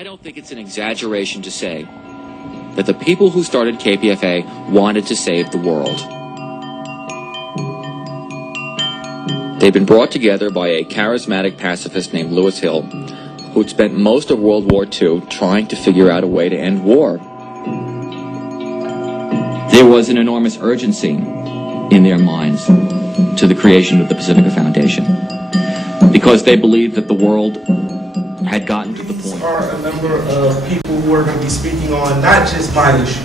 I don't think it's an exaggeration to say that the people who started KPFA wanted to save the world. They've been brought together by a charismatic pacifist named Lewis Hill, who'd spent most of World War II trying to figure out a way to end war. There was an enormous urgency in their minds to the creation of the Pacifica Foundation, because they believed that the world had gotten to the point. There are a number of people who are going to be speaking on not just my issue,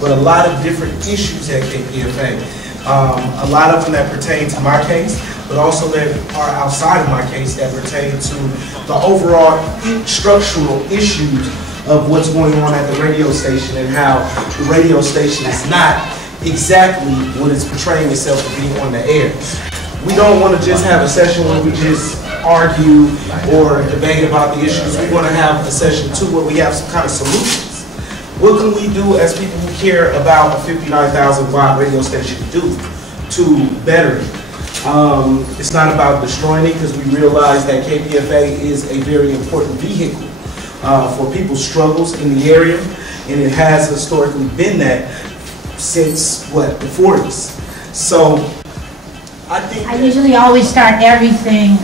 but a lot of different issues at KPFA. A lot of them that pertain to my case, but also that are outside of my case that pertain to the overall structural issues of what's going on at the radio station and how the radio station is not exactly what it's portraying itself to be on the air. We don't want to just have a session where we just argue or debate about the issues. We want to have a session too where we have some kind of solutions. What can we do as people who care about a 59,000 watt radio station do to better it? It's not about destroying it, because we realize that KPFA is a very important vehicle for people's struggles in the area, and it has historically been that since, what, the 40s. So I usually always start everything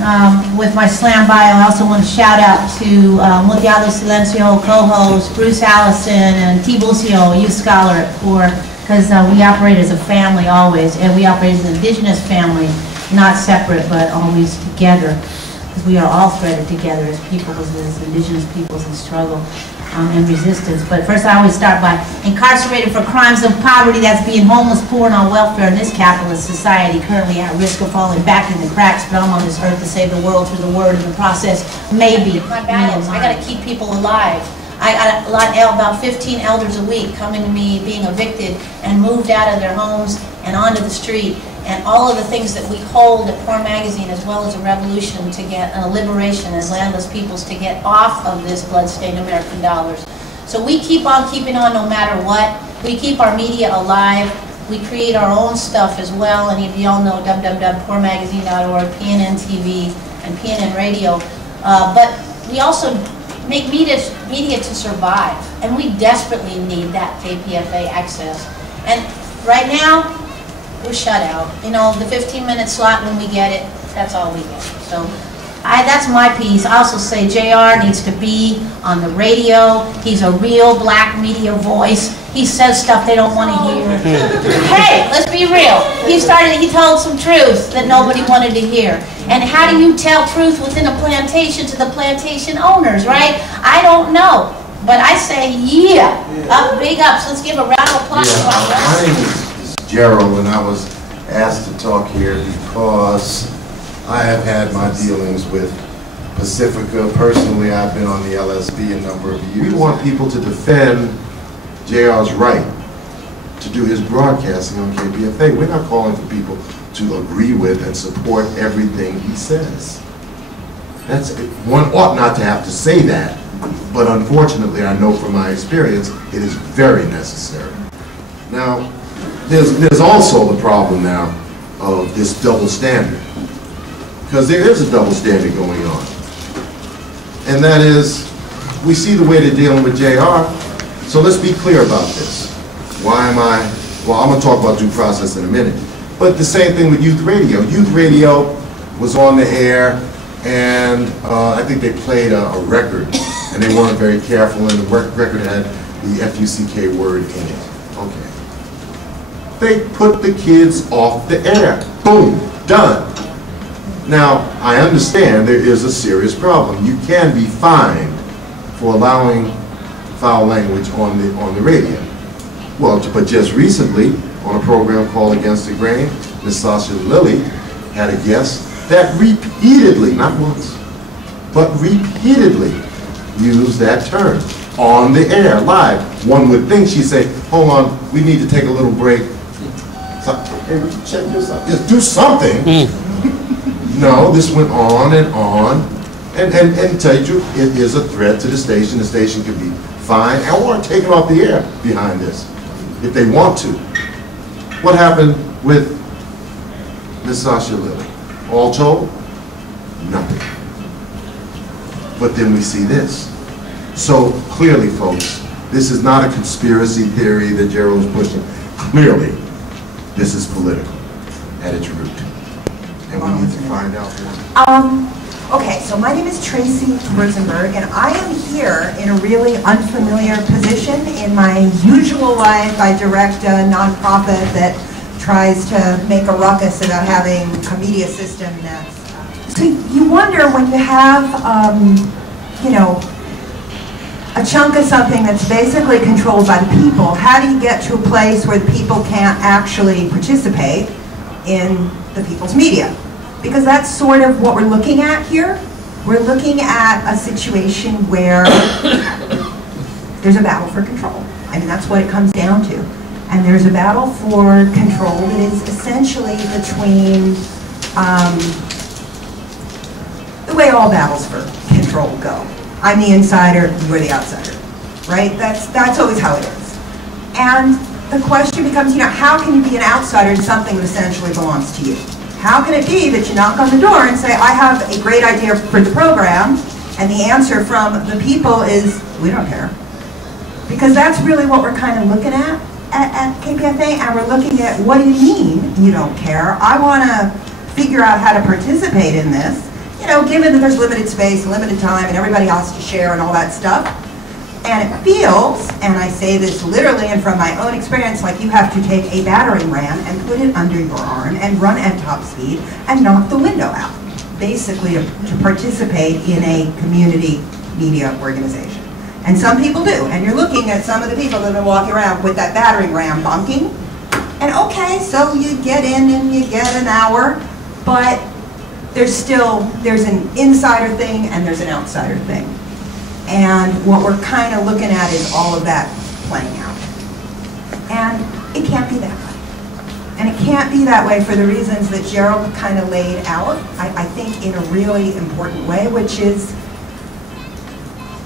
with my slam bio. I also want to shout out to Mundialo Silencio co-host Bruce Allison and T. Bucio, youth scholar at CORE, because we operate as a family always, and we operate as an indigenous family, not separate but always together, because we are all threaded together as people, as indigenous peoples in struggle and resistance. But first I always start by incarcerated for crimes of poverty, that's being homeless, poor, and on welfare in this capitalist society, currently at risk of falling back in the cracks, but I'm on this earth to save the world through the word and the process. Maybe my battles, I got to keep people alive. I got about 15 elders a week coming to me being evicted and moved out of their homes and onto the street, and all of the things that we hold at CORE Magazine, as well as a revolution to get a liberation as landless peoples to get off of this bloodstained American dollars. So we keep on keeping on no matter what. We keep our media alive. We create our own stuff as well, and if you all know www.coremagazine.org, PNN TV, and PNN Radio. But we also make media to survive, and we desperately need that KPFA access. And right now, we're shut out. You know, the 15-minute slot when we get it, that's all we get. So that's my piece. I also say JR needs to be on the radio. He's a real black media voice. He says stuff they don't want to hear. Hey, let's be real. He told some truth that nobody wanted to hear. And how do you tell truth within a plantation to the plantation owners, right? I don't know. But I say, yeah, big ups. Let's give a round of applause for our my name is Gerald, and I was asked to talk here because I have had my dealings with Pacifica. Personally, I've been on the LSB a number of years. We want people to defend JR's right to do his broadcasting on KPFA. We're not calling for people to agree with and support everything he says. One ought not to have to say that, but unfortunately, I know from my experience, it is very necessary. Now, there's also the problem now of this double standard, because there is a double standard going on, and that is, we see the way they're dealing with JR. So let's be clear about this. Why am I? Well, I'm going to talk about due process in a minute, but the same thing with youth radio. Youth radio was on the air, and I think they played a record, and they weren't very careful, and the record had the F-U-C-K word in it. Okay. They put the kids off the air. Boom, done. Now, I understand there is a serious problem. You can be fined for allowing foul language on the radio. Well, but just recently, on a program called Against the Grain, Miss Sasha Lilly had a guest that repeatedly, not once, but repeatedly used that term on the air, live. One would think she'd say, hold on, we need to take a little break. Hey, check this out. Just do something. No, this went on and on. And to tell you the truth, it is a threat to the station. The station could be fined or taken off the air behind this, if they want to. What happened with Miss Sasha Lilly? All told, nothing. But then we see this. So clearly, folks, this is not a conspiracy theory that Gerald is pushing. Clearly, this is political at its root. And we need to find out more. Okay, so my name is Tracy Rosenberg, and I am here in a really unfamiliar position. In my usual life, I direct a nonprofit that tries to make a ruckus about having a media system that's... So you wonder when you have, you know, a chunk of something that's basically controlled by the people, how do you get to a place where the people can't actually participate in the people's media? Because that's sort of what we're looking at here. We're looking at a situation where there's a battle for control. I mean, that's what it comes down to. And there's a battle for control that is essentially between the way all battles for control go. I'm the insider, you're the outsider, right? That's always how it is. And the question becomes, you know, how can you be an outsider to something that essentially belongs to you? How can it be that you knock on the door and say, I have a great idea for the program, and the answer from the people is, we don't care. Because that's really what we're kind of looking at KPFA, and we're looking at, what do you mean you don't care? I want to figure out how to participate in this, you know, given that there's limited space, limited time, and everybody has to share and all that stuff. And it feels, and I say this literally and from my own experience, like you have to take a battering ram and put it under your arm and run at top speed and knock the window out, basically to participate in a community media organization. And some people do, and you're looking at some of the people that have been walking around with that battering ram bunking, and okay, so you get in and you get an hour, but there's an insider thing and there's an outsider thing. And what we're kind of looking at is all of that playing out. And it can't be that way. And it can't be that way for the reasons that Gerald kind of laid out, I think in a really important way, which is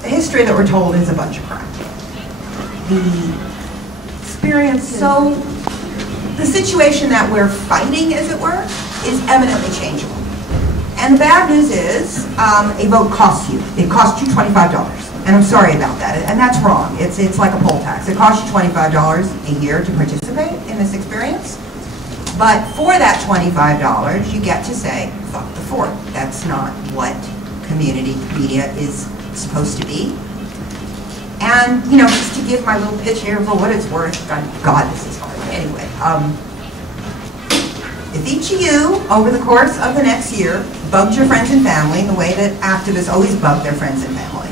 the history that we're told is a bunch of crap. The experience, so the situation that we're fighting, as it were, is eminently changeable. And the bad news is, a vote costs you. It costs you $25. And I'm sorry about that. And that's wrong. It's like a poll tax. It costs you $25 a year to participate in this experience. But for that $25, you get to say, fuck the fort. That's not what community media is supposed to be. And, you know, just to give my little pitch here for what it's worth, God, this is hard. Anyway, if each of you, over the course of the next year, bugged your friends and family the way that activists always bug their friends and family,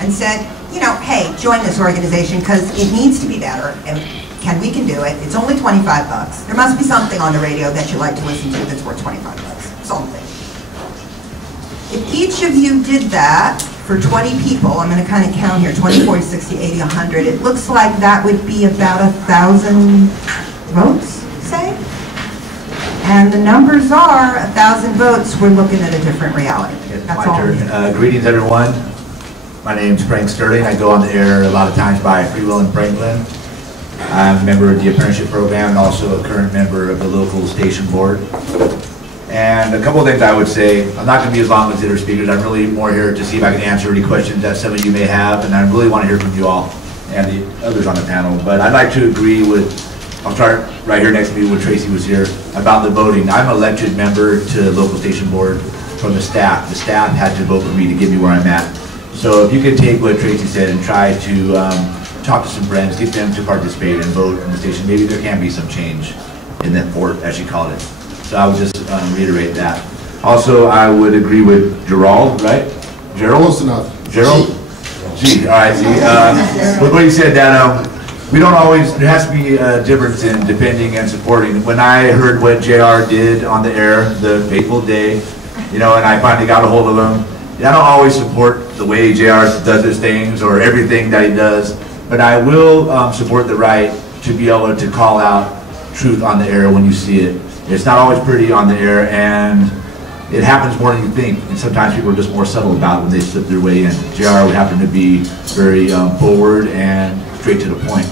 and said, you know, hey, join this organization because it needs to be better, and we can do it. It's only 25 bucks. There must be something on the radio that you like to listen to that's worth 25 bucks. Something. If each of you did that for 20 people, I'm going to kind of count here, 20, 40, 60, 80, 100, it looks like that would be about 1,000 votes, say? And the numbers are 1,000 votes, we're looking at a different reality. That's all. My turn. Greetings, everyone. My name's Frank Sterling. I go on the air a lot of times by Free Will in Franklin. I'm a member of the apprenticeship program and also a current member of the local station board. And a couple of things I would say. I'm not going to be as long as the other speakers. I'm really more here to see if I can answer any questions that some of you may have, and I really want to hear from you all and the others on the panel. But I'd like to agree with, I'll start right here next to me when Tracy was here, about the voting. I'm an elected member to the local station board from the staff. The staff had to vote for me to get me where I'm at. So if you could take what Tracy said and try to talk to some friends, get them to participate and vote in the station, maybe there can be some change in that fort, as she called it. So I would just reiterate that. Also, I would agree with Gerald, right? Gerald? Close enough. Gerald? G. All right, G. With what you said, that we don't always, there has to be a difference in defending and supporting. When I heard what JR did on the air, the fateful day, you know, and I finally got a hold of him, I don't always support the way JR does his things or everything that he does, but I will support the right to be able to call out truth on the air when you see it. It's not always pretty on the air, and it happens more than you think, and sometimes people are just more subtle about it when they slip their way in. JR would happen to be very forward and straight to the point.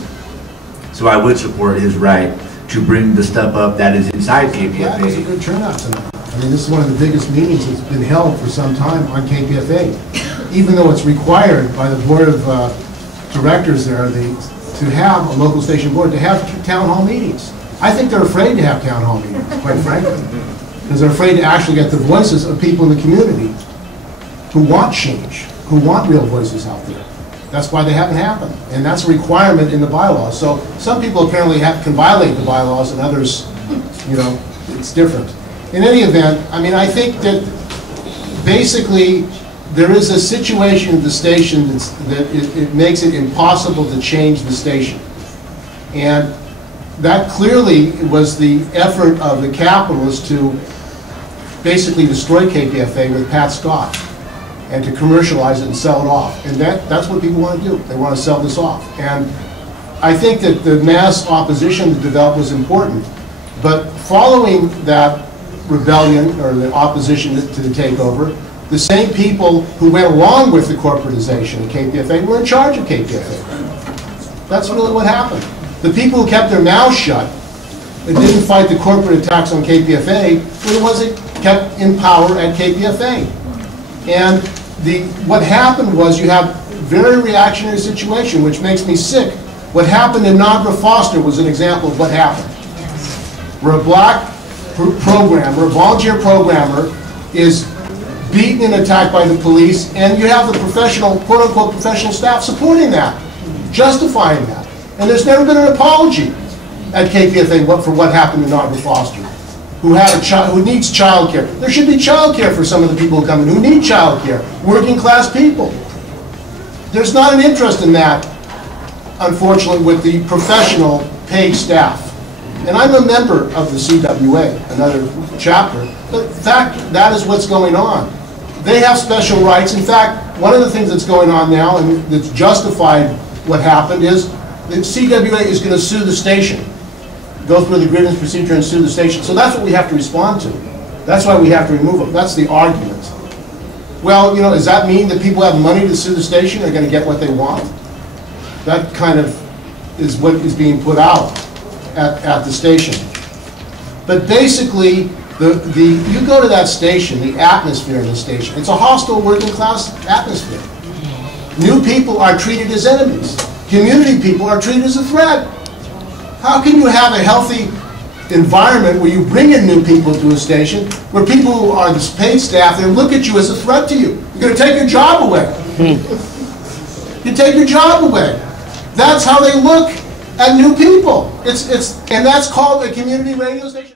So I would support his right to bring the stuff up that is inside KPFA. That was a good turnout tonight. I mean, this is one of the biggest meetings that's been held for some time on KPFA. even though it's required by the board of directors there, to have a local station board, to have town hall meetings. I think they're afraid to have town hall meetings, quite frankly, because they're afraid to actually get the voices of people in the community who want change, who want real voices out there. That's why they haven't happened, and that's a requirement in the bylaws. So some people apparently can violate the bylaws, and others, you know, it's different. In any event, I mean, I think that basically there is a situation at the station that it makes it impossible to change the station. And that clearly was the effort of the capitalists to basically destroy KPFA with Pat Scott and to commercialize it and sell it off. And that's what people want to do. They want to sell this off. And I think that the mass opposition that developed was important. But following that rebellion or the opposition to the takeover, the same people who went along with the corporatization of KPFA were in charge of KPFA. That's really what happened. The people who kept their mouths shut and didn't fight the corporate attacks on KPFA were the ones that kept in power at KPFA. And what happened was you have a very reactionary situation, which makes me sick. What happened in Niagara Foster was an example of what happened. Where a black programmer, a volunteer programmer, is beaten and attacked by the police, and you have the professional, quote-unquote professional staff supporting that, justifying that. And there's never been an apology at KPFA for what happened to Niagara Foster, who had a child, who needs child care. There should be child care for some of the people who come in who need child care, working class people. There's not an interest in that, unfortunately, with the professional paid staff. And I'm a member of the CWA, another chapter, but in fact, that is what's going on. They have special rights. In fact, one of the things that's going on now, and that's justified what happened, is the CWA is going to sue the station, go through the grievance procedure and sue the station. So that's what we have to respond to. That's why we have to remove them. That's the argument. Well, you know, does that mean that people who have money to sue the station are going to get what they want? That kind of is what is being put out at the station. But basically, you go to that station, the atmosphere in the station, it's a hostile working class atmosphere. New people are treated as enemies. Community people are treated as a threat. How can you have a healthy environment where you bring in new people to a station, where people who are the paid staff, they look at you as a threat to you? You're going to take your job away. You take your job away. That's how they look at new people. And that's called a community radio station.